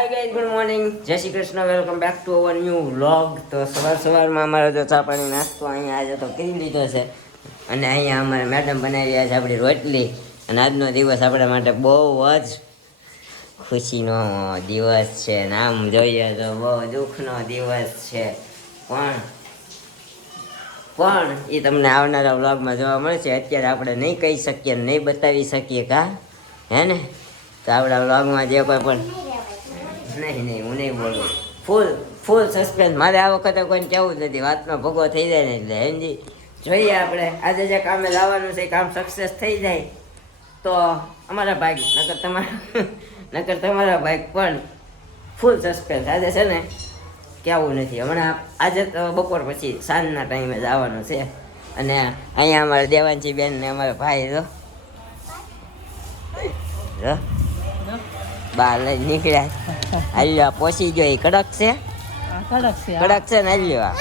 Hi guys, good morning, જય Shri Krishna, welcome back to our new vlog. તો સવારમાં અમારો જો ચા પાણી નાસ્તો અહીંયા આજે તો કરી લીધો છે અને અહીંયા અમારે મેડમ બનાવી રહ્યા છે આપણી રોટલી. અને આજનો દિવસ આપણા માટે બહુ જ ખુશીનો દિવસ છે ને આમ જોઈએ તો બહુ દુઃખનો દિવસ છે, પણ એ તમને આવનારા વ્લોગમાં જોવા મળશે. અત્યારે આપણે નહીં કહી શકીએ, નહીં બતાવી શકીએ કા હે ને. તો આપણા વ્લોગમાં જે કોઈ પણ નહીં હું નહીં બોલું. ફૂલ સસ્પેન્સ. મારે આ વખતે કોઈને કહેવું જ નથી, વાતમાં ભોગો થઈ જાય ને એટલે હેનજી જોઈએ આપણે આજે જે કામે લાવવાનું છે એ કામ સક્સેસ થઈ જાય તો અમારા ભાગ, નકર તમારા ભાગ. પણ ફૂલ સસ્પેન્સ આજે છે ને કહેવું નથી. હમણાં આજે તો બપોર પછી સાંજના ટાઈમે જ આવવાનું છે. અને અહીંયા અમારા દેવાંશી બેન ને અમારા ભાઈ જો બહાર લઈ નીકળ્યા. હાલ્યો પોસી ગયો. કડક છે ને હાલ્યો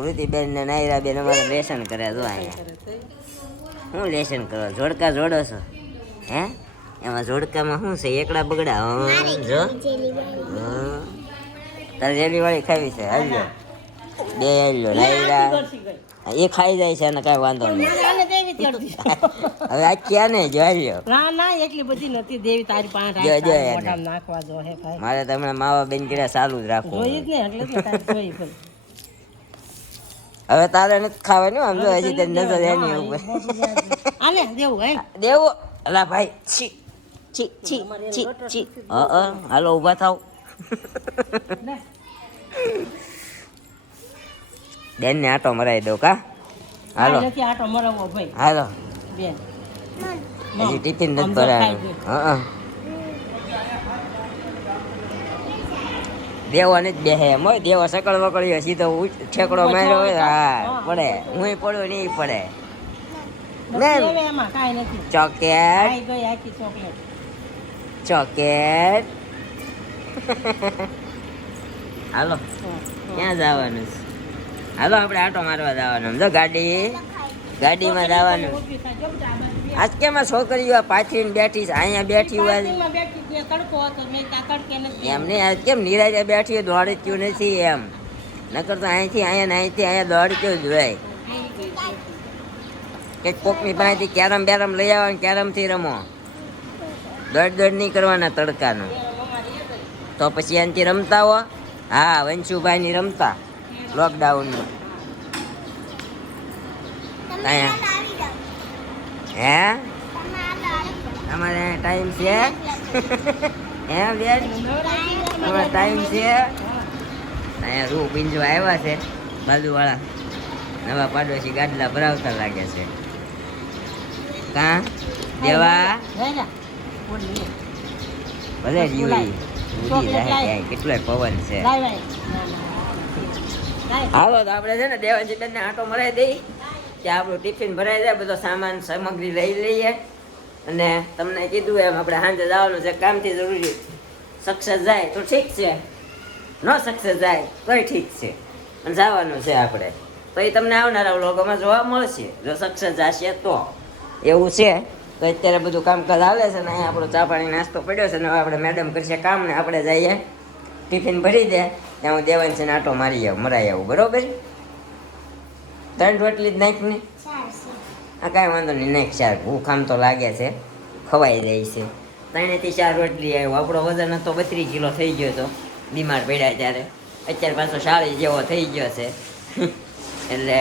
વૃત્તિ બેન ને નાયરા બેન અમારે લેસન કરે. જો અહીંયા હું લેસન કરો, જોડકા જોડો છો હે? એમાં જોડકામાં શું છે? એકડા બગડા જો તારે જેલી વાળી ખાવી છે. હાલ્યો બે હાલ્યો નાયરા એ ખાઈ જાય છે ને કઈ વાંધો નહીં. હવે આ ક્યાં ને જોઈ મારે તમને માવા બેન કર્યા ચાલુ જ રાખવું. હવે તારે નથી ખાવાનું આમ જો હજી તે નજર એની ઉપર દેવું. અલા ભાઈ છી છી છી છી છી. હાલો ઊભા થાવ. બેન ને આટો મરાઈ દો કા. હાલો હાલો હજી ટિફિન નથી ભરાયું. દેવો નથી બેહે એમ હોય. દેવો સકળ વકળ્યો સીધો ઠેકડો માર્યો હોય. હા પડે, હું પડ્યો નહીં પડે. ચોકેટ ચોકેટ. હાલો ક્યાં જવાનું છે? હાલો આપણે આટો મારવા જવાનું. જો ગાડીમાં જવાનું. આજ કેમ છોકરીઓ પાછળ બેઠી છે? અહીંયા બેઠી હોય એમ નહીં. આજ કેમ નિરાજે બેઠી દોડતું નથી એમ? નકર તો અહીંથી અહીંયા દોડતું જ હોય. કંઈક કોકની પાસેથી કેરમ બેરમ લઈ આવવાનું, કેરમથી રમો. દોડ નહીં કરવાના તડકાનું. તો પછી એનાથી રમતા હો. હા વંશુભાઈની રમતા લોકડાઉનમાં. હે અમારે ટાઈમ છે હે બેન? અમારે ટાઈમ છે. અહીંયા રૂ પીંજવા આવ્યા છે બાજુવાળા. નવા પાડોશી ગાડલા ભરાવતા લાગે છે કા દેવા? ભલે કેટલો પવન છે. હાલો તો આપણે છે ને દેવાંશી બેન ને આટો મરાઈ દઈ કે આપણું ટિફિન ભરાઈ જાય, બધો સામાન સામગ્રી લઈ લઈએ. અને તમને કીધું એમ આપણે સાંજે જવાનું છે કામથી. જરૂરી સક્સેસ જાય તો ઠીક છે, ન સક્સેસ જાય તોય ઠીક છે. અને જવાનું છે આપણે તો એ તમને આવનારા વ્લોગોમાં જોવા મળશે. જો સક્સેસ જશે તો એવું છે. તો અત્યારે બધું કામકાજ હાલે છે ને અહીંયા આપણો ચા પાણી નાસ્તો પડ્યો છે ને હવે આપણે મેડમ કરશે કામ ને આપણે જઈએ ટિફિન ભરી દે ત્યાં હું દેવાંશીને આટો મરાઈ આવું. બરોબર? 3 રોટલી જ નાખ ને. હા કાંઈ વાંધો નહીં, નાખ 4. ભૂખ આમ તો લાગે છે, ખવાઈ જાય છે. 3 થી 4 રોટલી આવ્યો. આપણો વજન હતો 32 કિલો થઈ ગયો હતો બીમાર પડ્યા ત્યારે. અત્યારે પાછો 40 જેવો થઈ ગયો છે. એટલે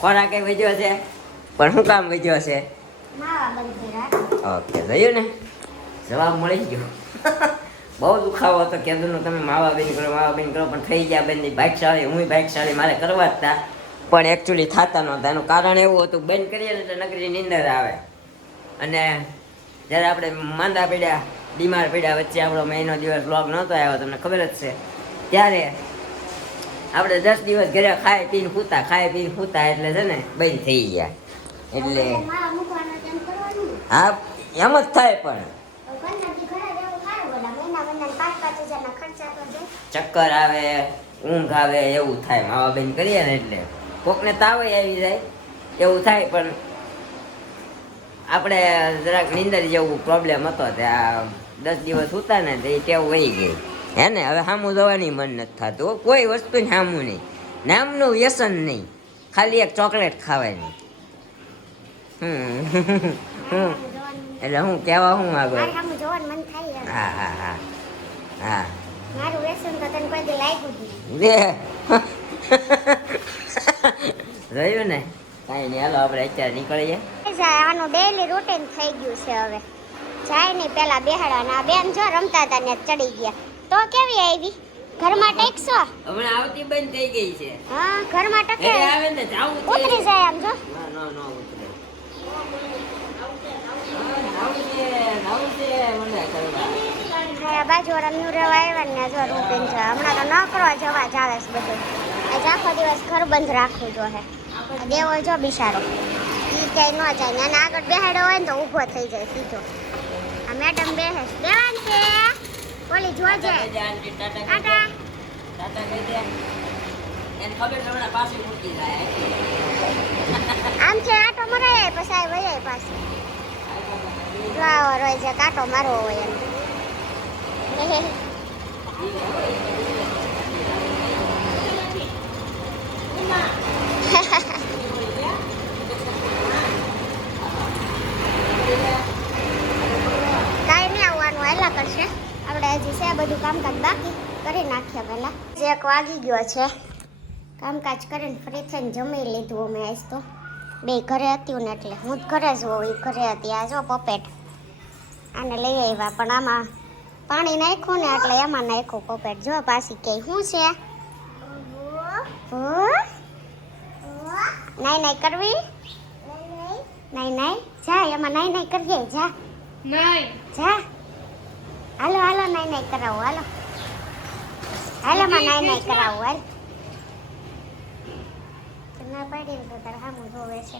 ખોરાક વધ્યો છે, પણ શું કામ વધ્યો છે? ઓકે જોયું ને, જવાબ મળી ગયો. બહુ દુખાવો હતો કેદુનો. તમે માવા બેન કરો પણ થઈ ગયા બેન ભાગશાળી. હું ભાગશાળી, મારે કરવા જ હતા પણ એકચ્યુઅલી થતા નહોતા. એનું કારણ એવું હતું બંધ કરીએ ને એટલે નકરી નીંદર આવે. અને જ્યારે આપણે માંદા પડ્યા, બીમાર પડ્યા, વચ્ચે આપણો મહિનો દિવસ વ્લોગ નહોતો આવ્યો, તમને ખબર જ છે. ત્યારે આપણે 10 દિવસ ઘરે ખાઈ પીને સૂતા એટલે છે ને બંધ થઈ ગયા. એટલે હા એમ જ થાય. પણ ચક્કર આવે, ઊંઘ આવે એવું થાય. માવા બેન કરીએ ને એટલે કોકને તાવ આવી જાય એવું થાય. પણ આપણે જરાક નીંદર જેવું પ્રોબ્લેમ હતો તે આ 10 દિવસ ઉતા ને તો એ ટેવ વહી ગઈ હે ને. હવે સામું જોવાની મન નથી થતું, કોઈ વસ્તુ સામું નહીં, નામનું વ્યસન નહીં, ખાલી એક ચોકલેટ ખાવાની. એટલે હું કહેવા હું આગળ. હા હા હા હા મારું વ્યસન તો તને કોઈ દી લાગ્યું જ નહીં. રહ્યું ને કાંઈ નહીં, હાલો આપણે અત્યારે નીકળીએ. આનું ડેઈલી રૂટીન થઈ ગયું છે હવે. જાય નહીં પેલા બેહાડવાના. બેન જો રમતા હતા ને ચડી ગયા. તો કેવી આવી ઘરમાં ટેકસો હમણાં આવતી બંધ થઈ ગઈ છે. હા ઘરમાં ટકે આવે ને જાવું છે. ઉતરી જાય આમ જો. ના ઉતરે. આવું છે મને કરવા. બાજુવાળા ન્યુ રેવા આવ્યા ને જો રૂટીન છે. હમણાં તો ન કરવા જવા ચાલે છે બધું. આજ આખો દિવસ ઘર બંધ રાખવું જોઈએ. દેવો જો બિચારો ઈ ક્યાંય ન જાય ને એને આગળ બેહાડ્યો હોય ને તો ઊભો થઈ જાય સીધો. આ મેડમ બેહે દેવાન છે ઓલી જોજે ટાટા ટાટા કહી દે. એને ખબર છે હમણાં પાછી મૂકી જાય. આમ છે આટો મરાય પછી આ વયાય પાછી જો આવો રોય છે કાંટો મારવો હોય એને. કાંઈ નહીં આવવાનું હેલા કરશે. આપણે હજી છે બધું કામકાજ બાકી કરી નાખ્યા પહેલા. 1 વાગી ગયો છે. કામકાજ કરીને ફ્રી થઈને જમી લીધું અમે. આજ તો બે ઘરે હતી ને એટલે હું જ ઘરે જ હોઉં, એ ઘરે હતી. આ જો પપેટ આને લઈ આવ્યા પણ આમાં પાણી નાખ્યું ને એટલે એમાં નાખ્યું પપેટ. જો પાછી કે શું છે નાઈ નાઈ કરવી? નાઈ નાઈ જા એમાં નાઈ નાઈ કરીએ જા. જા હાલો હાલો નાઈ નાઈ કરાવો હાલો. હાલો માં નાઈ નાઈ કરાવો હાલ. ના પાડી તો તાર હામું જોવે છે.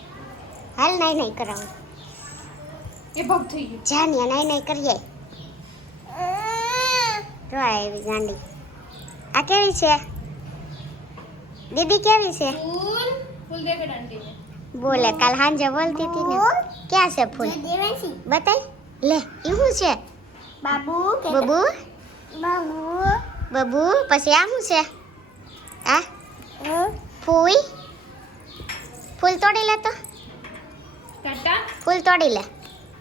હાલ નાઈ નાઈ કરાવો. એ ભગ થઈ ગયું. જા ને નાઈ નાઈ કરીએ. જો આવી ગાંડી. આ કેવી છે દીદી? કેવી છે? ફૂલ દેખડ આંટી ને બોલે કાલ સાંજે બોલતી હતી ને. ક્યાં છે ફૂલ? બતાઈ લે. ઈ શું છે? બાબુ બાબુ બાબુ બાબુ. પછી આ શું છે? આ ફૂલ ફૂલ તોડી લે તો. ટાટા ફૂલ તોડી લે.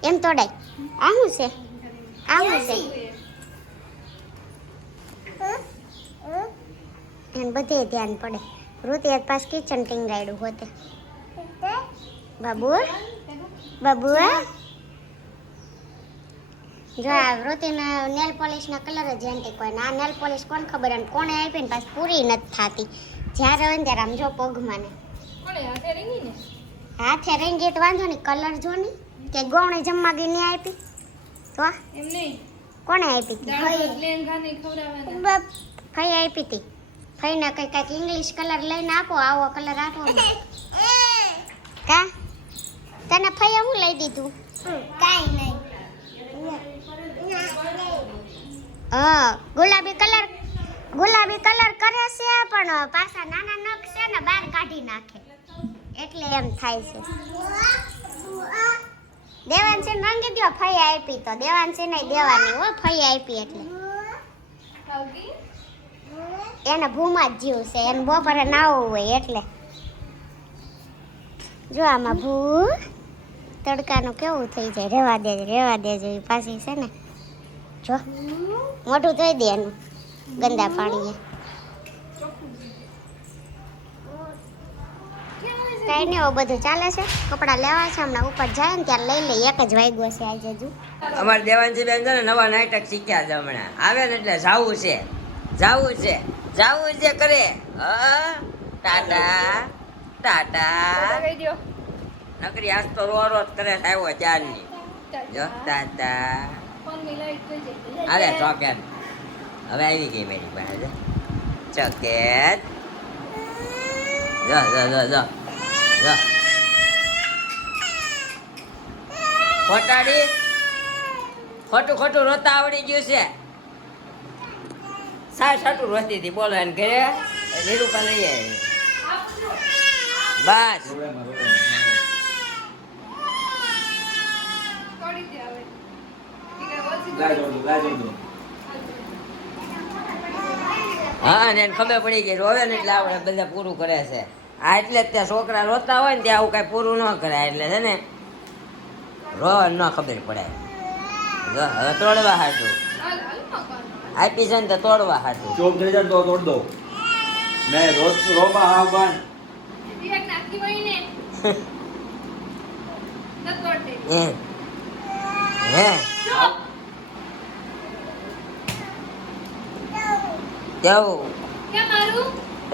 એમ તોડાય. આ શું છે? આ શું છે? એને બધે ધ્યાન પડે. ઋતિ આજ પાસ કિચન ટીંગાડ્યું હોતે. બાબુ બાબુ જો આ ઋતિના નેલ પોલિશના કલર જ એન્ટિક હોય ને આ નેલ પોલિશ કોણ ખબર અને કોણે આપી ને પાછી પૂરી નથી થતી. જ્યારે હોય ને ત્યારે આમ જો પગમાં ને કોણે હાથે રીંગી ને હાથે રેંગી તો વાંધો નહીં. કલર જો ને કે ગોવણી જમવા ગઈ ને આપી તો એમ નહીં કોણે આપી હતી? દાળ પ્લેન ખાને ખવડાવવાના. ફઈ આપી હતી. ફઈને કંઈક ઇંગ્લિશ કલર લઈને આપો. આવો કલર આપો કા તને ફઈએ હું લઈ દીધું? કાંઈ નહીં. હા ગુલાબી કલર કરે છે પણ પાછા નાના નખ છે ને બહાર કાઢી નાખે એટલે એમ થાય છે. દેવાંશી રંગી દો. ફઈ આપી તો દેવાંશી નહીં દેવાની હો. ફઈ આપી એટલે ખાવકી એને ભૂમાં જ જીવ છે. એને બપોરે નાવું હોય એટલે. જો આમાં ભૂ તડકાનું કેવું થઈ જાય. રેવા દેજો એ પાછી છે ને. જો મોઢું ધોઈ દે એનું ગંદા પાણીએ. કઈ નહીં એવું બધું ચાલે છે. કપડાં લેવા છે હમણાં ઉપર જાય ને ત્યારે લઈ લઈએ. 1 જ વાગ્યો છે આજે હજુ. અમારે દેવાંશી બેન છે ને નવા નાટક શીખ્યા છે હમણાં. આવે ને એટલે જાવું છે કરે. ટાટા ટાટા કહી દો. નકરી આજ તો રો જ કરે છે. આવ્યો ચારની જો ટાટા. ફોન ની લાઈટ થઈ જાય. અરે ચોકેટ હવે આવી ગઈ મારી પાસે. ચોકેટ જો ખોટાડી ખોટું રોતા આવડી ગયું છે. સાટું રોતી હતી બોલો એને ઘરે નિરૂપા લઈ આવી. બસ હા અને એને ખબર પડી ગઈ રોવે ને એટલે આપણે બધા પૂરું કરે છે આ એટલે જ ત્યાં છોકરા રોતા હોય ને ત્યાં આવું કઈ પૂરું ન કરાય એટલે છે ને રોવા ન ખબર પડે જો હવે તોડવા હાટું આપી છે ને તો તોડવા હાટું ચોપ થઈ જાય તો તોડ દો નહીં રોજ રોબા હા બન એક નાખી હોય ને ન તોડે હે હે કેવું કે મારું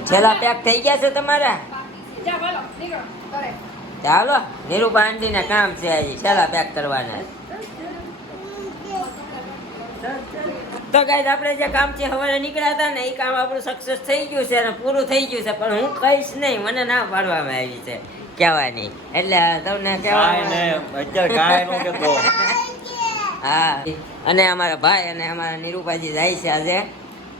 છેલ્લા પેક થઈ ગયા છે તમારા જા બોલો નીકળો કરે ચાલો નીરુબા આંટીને કામ છે હજી છેલ્લા પેક કરવાના તો ગાઈસ આપણે જે કામ છે સવારે નીકળ્યા હતા ને એ કામ આપણું સક્સેસ થઈ ગયું છે અને પૂરું થઈ ગયું છે પણ હું કહીશ નહીં મને ના પાડવામાં આવી છે કહેવાની એટલે તમને કાંઈ કહેવાનું નહીં અત્યારે કાંઈ નો કેતો હા અને અમારા ભાઈ અને અમારા નીરુબાજી જાય છે આજે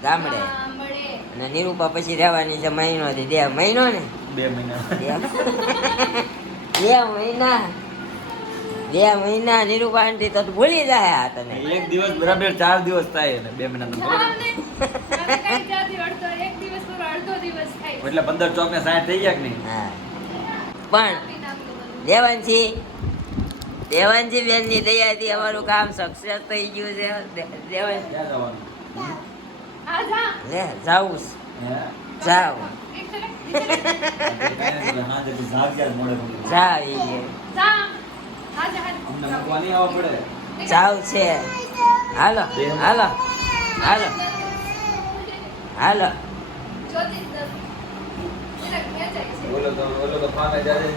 ગામડે મળે અને નીરુબા પછી રહેવાની છે મહિનોથી 2 મહિનો ને 2 મહિના 2 મહિના નીરુબા આંટી તો ભૂલી જાય આ તને એક દિવસ બરાબર 4 દિવસ થાય ને 2 મહિના તો બરાબર. અમને કઈ જાતી અડધો એક દિવસ પૂરો અડધો દિવસ થાય એટલે 15 ચોક ને 60 થઈ ગયા કે નહીં હા પણ દેવાનજી બેનની દયાથી અમારું કામ સક્સેસ થઈ ગયું છે દેવાન ક્યાં જવાનું આ જા લે જાઉં હે? જાવ એક સેકન્ડ કાંઈ નહીં, હાંજે થી જાગ જાય મોડે મોડે. જાવ ઈ કે. જા આ જા અમને મૂકવા નહીં આવવા પડે જાવ છે હાલો હાલો હાલો હાલો જ્યોતિષ દસ એને ખેંચાય છે ઓલો તો ફામે જાય